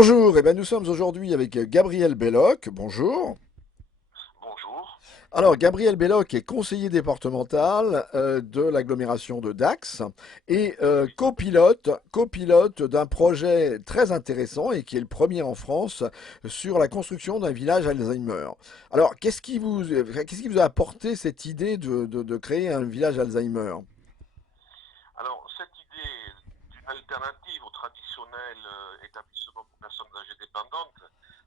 Bonjour, nous sommes aujourd'hui avec Gabriel Belloc. Bonjour. Bonjour. Alors, Gabriel Belloc est conseiller départemental de l'agglomération de Dax et Oui. copilote d'un projet très intéressant et qui est le premier en France sur la construction d'un village Alzheimer. Alors, qu'est-ce qui vous a apporté cette idée de créer un village Alzheimer? Alors, cette idée d'une alternative au traditionnel établissement pour personnes âgées dépendantes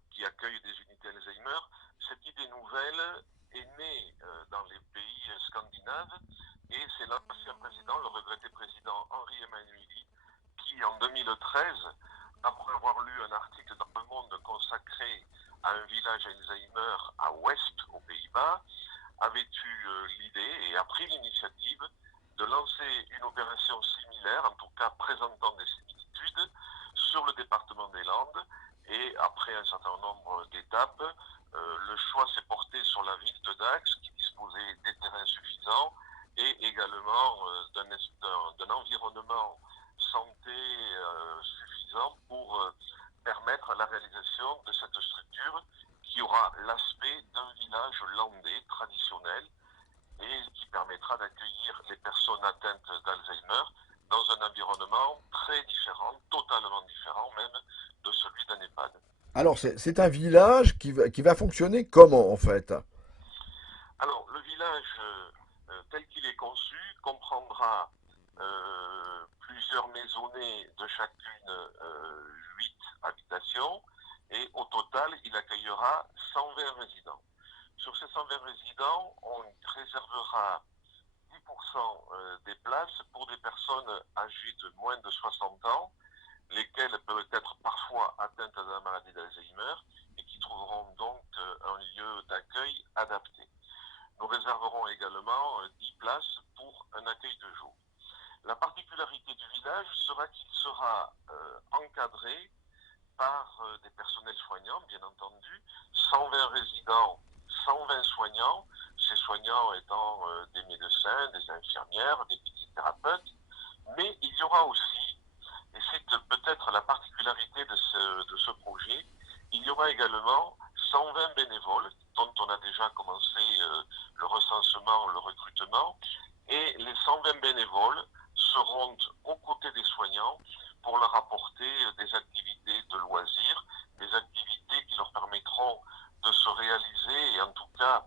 qui accueille des unités Alzheimer, cette idée nouvelle est née dans les pays scandinaves et c'est l'ancien président, le regretté président Henri Emmanuelli, qui en 2013, après avoir lu un article dans Le Monde consacré à un village Alzheimer à West, aux Pays-Bas, avait eu l'idée et a pris l'initiative de lancer une opération similaire, en tout cas présentant des similitudes, sur le département des Landes. Et après un certain nombre d'étapes, le choix s'est porté sur la ville de Dax, qui disposait des terrains suffisants et également d'un environnement santé suffisant pour permettre la réalisation de cette structure qui aura l'aspect d'un village landais traditionnel et qui permettra d'accueillir les personnes atteintes d'Alzheimer dans un environnement très différent, totalement différent même de celui d'un EHPAD. Alors, c'est un village qui va fonctionner comment en fait? Alors, le village tel qu'il est conçu comprendra plusieurs maisonnées de chacune 8 habitations et au total, il accueillera 120 résidents. Sur ces 120 résidents, on réservera 10% des places pour des personnes âgées de moins de 60 ans, lesquelles peuvent être parfois atteintes de la maladie d'Alzheimer et qui trouveront donc un lieu d'accueil adapté. Nous réserverons également 10 places pour un accueil de jour. La particularité du village sera qu'il sera encadré par des personnels soignants, bien entendu, 120 résidents, 120 soignants, ces soignants étant des médecins, des infirmières, des kinésithérapeutes, mais il y aura aussi, et c'est peut-être la particularité de ce projet, il y aura également 120 bénévoles dont on a déjà commencé le recensement, le recrutement, et les 120 bénévoles seront aux côtés des soignants pour leur apporter des activités de loisirs, des activités qui leur permettront de se réaliser et en tout cas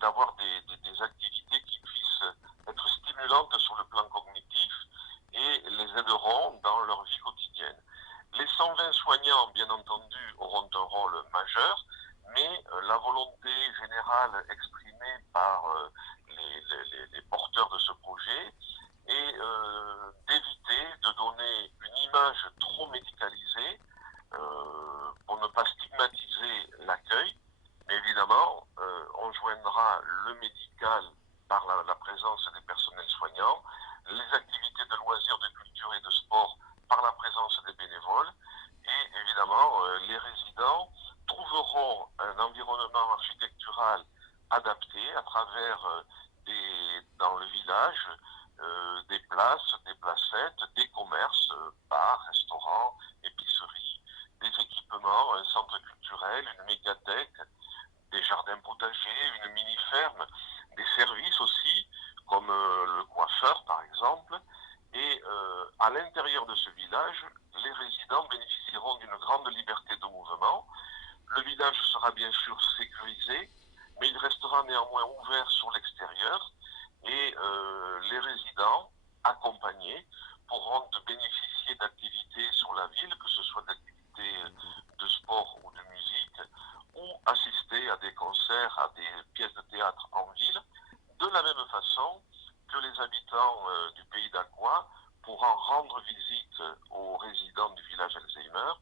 d'avoir des activités qui puissent être stimulantes sur le plan cognitif et les aideront dans leur vie quotidienne. Les 120 soignants, bien entendu, auront un rôle majeur, mais la volonté générale exprimée par les porteurs de ce projet est d'éviter de donner une image trop médicalisée pour ne pas stigmatiser l'accueil. Mais évidemment, on joindra le médical par la présence des personnels soignants, les activités de loisirs, de culture et de sport par la présence des bénévoles. Et évidemment, les résidents trouveront un environnement architectural adapté à travers dans le village des places, des placettes, des commerces, bars, restaurants, épiceries, des équipements, un centre culturel, une médiathèque, des jardins potagers, une mini-ferme, des services aussi, comme le coiffeur par exemple. Et à l'intérieur de ce village, les résidents bénéficieront d'une grande liberté de mouvement. Le village sera bien sûr sécurisé, mais il restera néanmoins ouvert sur l'extérieur et les résidents accompagnés pourront bénéficier d'activités sur la ville, que ce soit d'activités de sport ou de musique, ou assister à des concerts, à des pièces de théâtre en ville, de la même façon que les habitants du pays d'Aqua pourront rendre visite aux résidents du village Alzheimer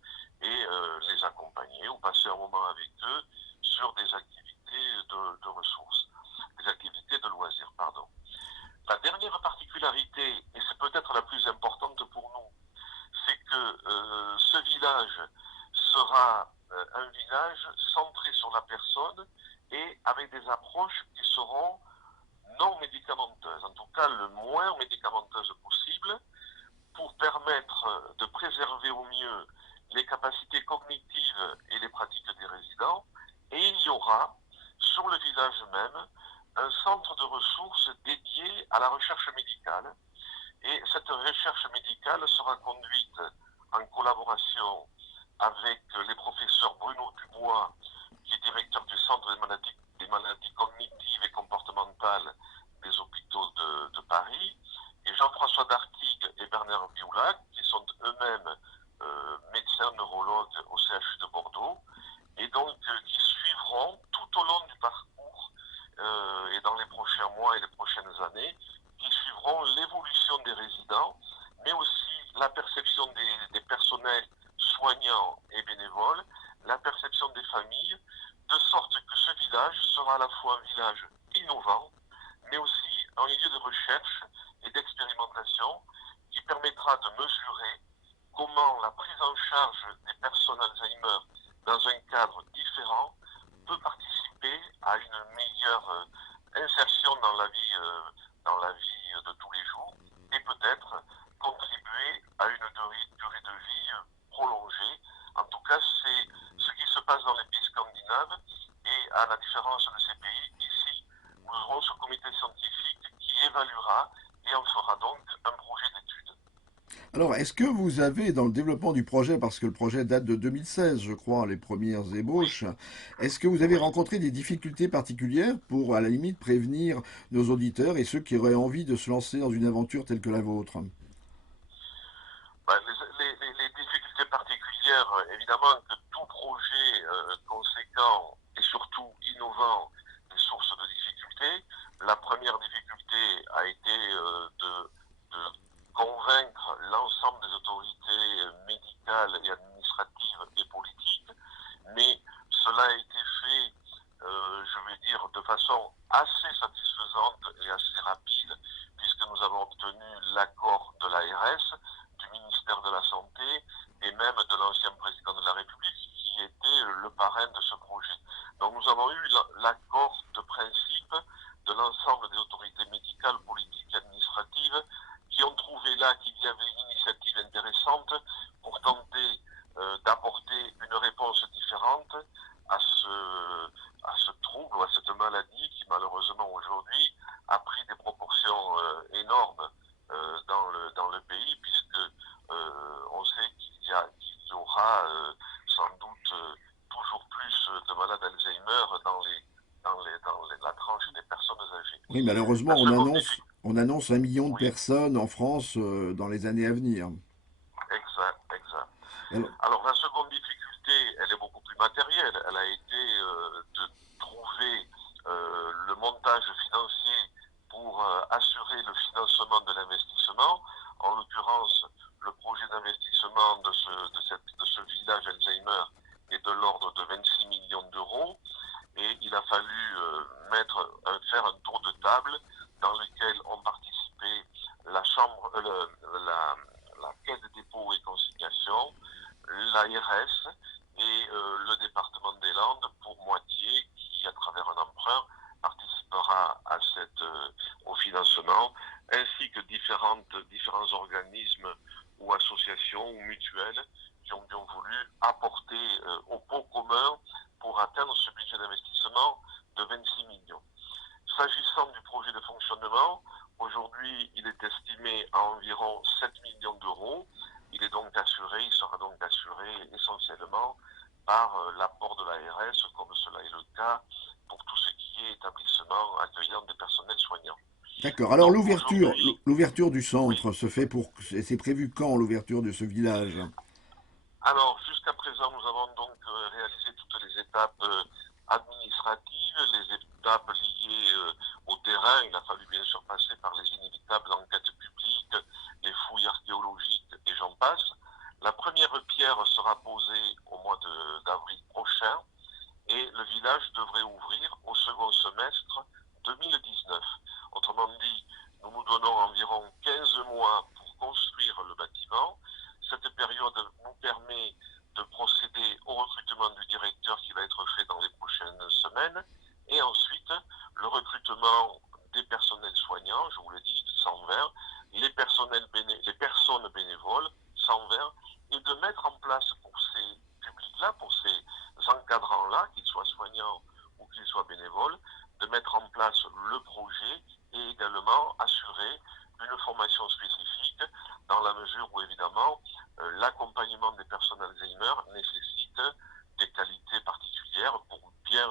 et les accompagner ou passer un moment avec eux sur des activités de ressources, des activités de loisirs, pardon. La dernière particularité, et c'est peut-être la plus importante pour nous, c'est que ce village sera un village centré sur la personne et avec des approches qui seront non médicamenteuses, en tout cas le moins médicamenteuses possible, pour permettre de préserver au mieux les capacités cognitives et les pratiques des résidents. Et il y aura, sur le village même, un centre de ressources dédié à la recherche médicale. Et cette recherche médicale sera conduite en collaboration avec les professeurs Bruno Dubois, qui est directeur du Centre des maladies cognitives et comportementales des hôpitaux de Paris, et Jean-François Dartigue et Bernard Bioulac, qui sont eux-mêmes médecins neurologues au CHU de Bordeaux, et donc qui suivront tout au long du parcours et dans les prochains mois et les prochaines années, qui suivront l'évolution des résidents, mais aussi la perception des personnels soignants et bénévoles, la perception des familles, de sorte que ce village sera à la fois un village innovant, mais aussi un lieu de recherche et d'expérimentation qui permettra de mesurer comment la prise en charge des personnes Alzheimer dans un cadre différent peut participer à une meilleure insertion dans la vie de tous les jours et peut-être contribuer à une durée de vie prolongée. En tout cas, c'est ce qui se passe dans les pays scandinaves et à la différence de ces pays, ici, nous aurons ce comité scientifique qui évaluera et en fera donc un projet d'étude. Alors, est-ce que vous avez, dans le développement du projet, parce que le projet date de 2016, je crois, les premières Oui, ébauches, est-ce que vous avez oui. rencontré des difficultés particulières pour, à la limite, prévenir nos auditeurs et ceux qui auraient envie de se lancer dans une aventure telle que la vôtre? Ben, les difficultés particulières, évidemment que tout projet conséquent et surtout innovant est source de difficultés. La première difficulté a été de convaincre l'ensemble des autorités médicales et administratives et politiques, mais cela a été fait, je vais dire, de façon assez satisfaisante et assez rapide, puisque nous avons obtenu l'accord de l'ARS, du ministère de la Santé et même de l'ancien président de la République qui était le parrain de ce projet. Donc nous avons eu l'accord de principe de l'ensemble des autorités médicales, politiques et administratives qui ont trouvé là qu'il y avait une initiative intéressante pour tenter d'apporter une réponse différente à ce trouble ou à cette maladie qui malheureusement aujourd'hui a pris des proportions énormes dans le pays, puisque on sait qu'il y aura sans doute toujours plus de malades Alzheimer dans la tranche des personnes âgées. Oui, La malheureusement, seconde on annonce 1 million de oui, personnes en France dans les années à venir. exact, exact. Alors, Alors la seconde difficulté, elle est beaucoup plus matérielle. Elle a été de trouver le montage financier pour assurer le financement de l'investissement. En l'occurrence, le projet d'investissement de ce village Alzheimer est de l'ordre de 26 millions d'euros. Et il a fallu faire un tour de table dans lequel ont participé la chambre, la caisse de dépôt et consignation, l'ARS et le département des Landes pour moitié qui, à travers un emprunt, participera au financement, ainsi que différents organismes ou associations ou mutuelles qui ont bien voulu apporter au pot commun pour atteindre ce budget d'investissement de 26 millions. S'agissant du projet de fonctionnement, aujourd'hui il est estimé à environ 7 millions d'euros. Il sera donc assuré essentiellement par l'apport de l'ARS, comme cela est le cas pour tout ce qui est établissement accueillant des personnels soignants. d'accord. Alors Donc aujourd'hui, l'ouverture du oui. centre se fait c'est prévu quand l'ouverture de ce village? Alors, jusqu'à présent, nous avons donc réalisé toutes les étapes administratives, les étapes liées au terrain. Il a fallu bien sûr passer par les inévitables enquêtes publiques, les fouilles archéologiques et j'en passe. La première pierre sera posée au mois d'avril prochain et le village devrait ouvrir au second semestre 2019. Autrement dit, nous nous donnons environ 15 mois pour construire le bâtiment. Cette période nous permet de procéder au recrutement du directeur qui va être fait dans les prochaines semaines et ensuite le recrutement des personnels soignants, je vous l'ai dit, 120, les personnes bénévoles, 120, et de mettre en place pour là, qu'ils soient soignants ou qu'ils soient bénévoles, de mettre en place le projet et également assurer une formation spécifique dans la mesure où évidemment l'accompagnement des personnes Alzheimer nécessite des qualités particulières pour bien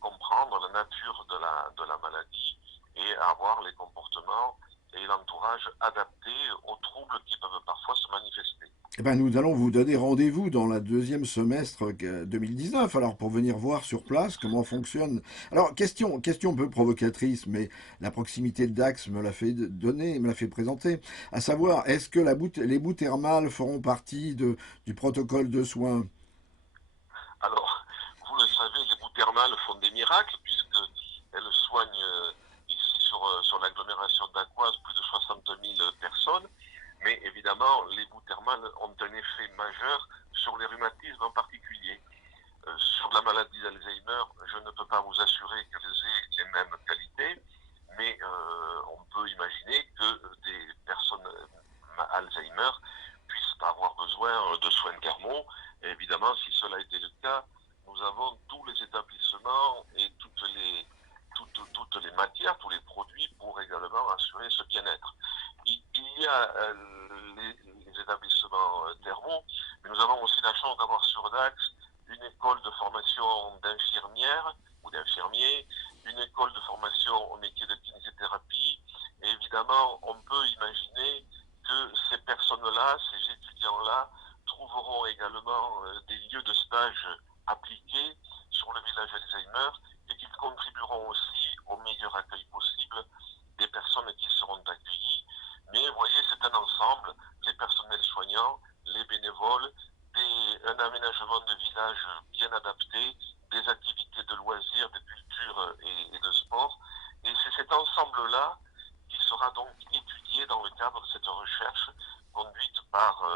comprendre la nature de la maladie et avoir les comportements et l'entourage adapté aux troubles qui peuvent parfois se manifester. Eh ben, nous allons vous donner rendez-vous dans la deuxième semestre 2019, alors pour venir voir sur place comment fonctionne. Alors, question un peu provocatrice, mais la proximité de Dax me l'a fait donner, me l'a fait présenter. À savoir, est-ce que les boues thermales feront partie du protocole de soins? Alors, vous le savez, les boues thermales font des miracles puisqu'elles soignent ici sur l'agglomération d'Aquoise plus de 60 000 personnes. Mais évidemment, les boues thermales ont un effet majeur sur les rhumatismes en particulier. Sur la maladie d'Alzheimer, je ne peux pas vous assurer qu'elles aient les mêmes qualités, mais on peut imaginer que des personnes Alzheimer puissent avoir besoin de soins thermaux. Et évidemment, si cela était le cas, nous avons tous les établissements et toutes les matières, tous les produits pour également assurer ce bien-être. Il y a les établissements thermaux, mais nous avons aussi la chance d'avoir sur Dax une école de formation d'infirmières ou d'infirmiers, une école de formation au métier de kinésithérapie, et évidemment, on peut imaginer que ces personnes-là, ces étudiants-là, trouveront également des lieux de stage appliqués sur le village Alzheimer et qu'ils contribueront aussi au meilleur accueil possible des personnes qui seront accueillies. Mais vous voyez, c'est un ensemble, les personnels soignants, les bénévoles, un aménagement de village bien adapté, des activités de loisirs, de culture et de sport. Et c'est cet ensemble-là qui sera donc étudié dans le cadre de cette recherche conduite par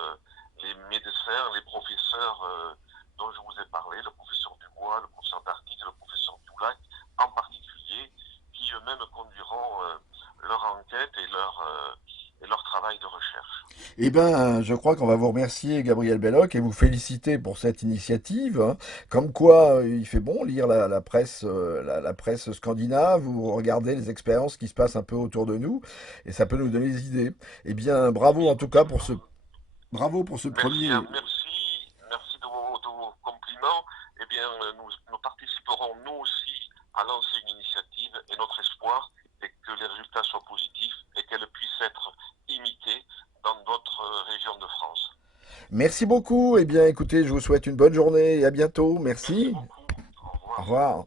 les médecins, les professeurs dont je vous ai parlé, le professeur Dubois, le professeur Dartic, le professeur Doulac en particulier, qui eux-mêmes conduiront leur enquête et leur travail de recherche. Eh ben, je crois qu'on va vous remercier, Gabriel Belloc, et vous féliciter pour cette initiative, hein. Comme quoi, il fait bon lire la presse, la presse scandinave, ou regarder les expériences qui se passent un peu autour de nous, et ça peut nous donner des idées. Eh bien, Oui, absolument. bravo pour ce Merci, premier. merci de vos compliments. Eh bien, nous participerons nous aussi à lancer une initiative et notre espoir est que les résultats soient positifs et qu'elles puissent être imitées dans d'autres régions de France. Merci beaucoup. Eh bien, écoutez, je vous souhaite une bonne journée et à bientôt. Merci Merci. beaucoup. Au Au revoir. revoir.